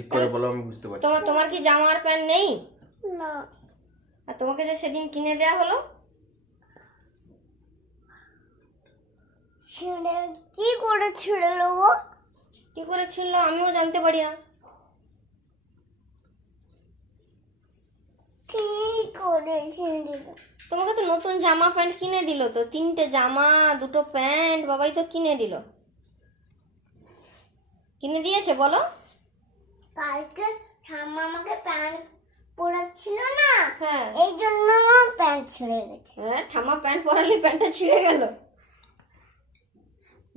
ঠিক করে বলো, আমি বুঝতে পারছি। তোমার কি জামা আর প্যান্ট নেই? না, আর তোমাকে যে সেদিন কিনে দেয়া হলো? ছিঁড়ে কি করে ছিঁড়ে গো? কি করে ছিল আমিও জানতে পারি না। কি করে ছিঁড়ে? তোমাকে তো নতুন জামা প্যান্ট কিনে দিল, তো 3টে জামা 2টো প্যান্ট বাবাই তো কিনে দিল। কিনে দিয়েছে বলো? কালকে ঠাম্মা আমাকে প্যান্ট পরাচ্ছিল না, হ্যাঁ এই জন্য প্যান্ট ছিঁড়ে গেছে। হ্যাঁ, ঠাম্মা প্যান্ট পরালে প্যান্টটা ছিঁড়ে গেল।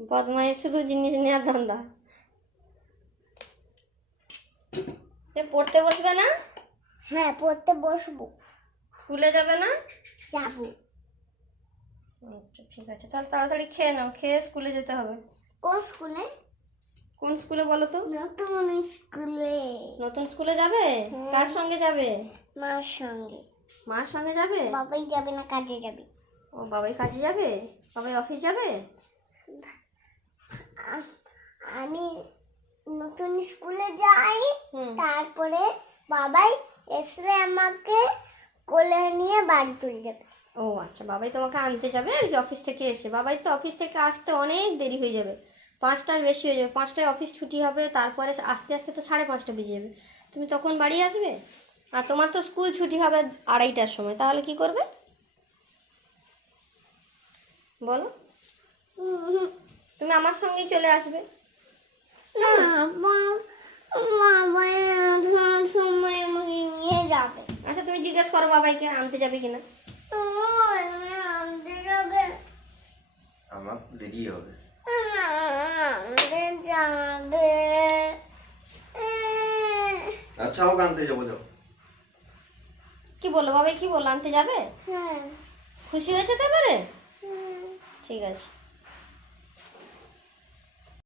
বদমাইশ, শুধু জিনিস নেওয়ার ধান্দা। পড়তে বসবে না? হ্যাঁ, পড়তে বসবো। স্কুলে যাবে না? যাবো। আচ্ছা ঠিক আছে, তাহলে তাড়াতাড়ি খেয়ে নাও, খেয়ে স্কুলে যেতে হবে। কোন স্কুলে? কোন স্কুলে বলো তো? নতুন স্কুলে। নতুন স্কুলে যাবে? কার সঙ্গে যাবে? মার সঙ্গে। মার সঙ্গে যাবে? বাবাই যাবে না, কাজে যাবে। ও বাবাই কাজে যাবে? বাবাই অফিস যাবে? আমি নতুন স্কুলে যাই, হুম। তারপরে বাবাই এসে আমাকে কোলে নিয়ে বাড়ি তুলে যাবে। ও আচ্ছা, বাবাই তোমাকে আনতে যাবে আর কি অফিস থেকে এসে। বাবাই তো অফিস থেকে আসতে অনেক দেরি হয়ে যাবে, 5টার বেশি হয়ে যাবে। 5টায় অফিস ছুটি হবে, তারপরে আস্তে আস্তে তো 5:30 বেজে যাবে। তুমি তখন বাড়ি আসবে, আর তোমার তো স্কুল ছুটি হবে 2:30টার সময়। তাহলে কি করবে বলো? তুমি আমার সঙ্গেই চলে আসবে। বাবাই আসার সময় আমাকে নিয়ে যাবে। আচ্ছা তুমি জিজ্ঞেস করো বাবাইকে আনতে যাবে কিনা। আনতে যাবে। আমার দেরি হবে। আনতে যাবে। আচ্ছা, আমাকে আনতে যাবো, যাও। কি বললো বাবাই, কি বললো? আনতে যাবে? হ্যাঁ। খুশি হয়েছে তো এবারে? ঠিক আছে।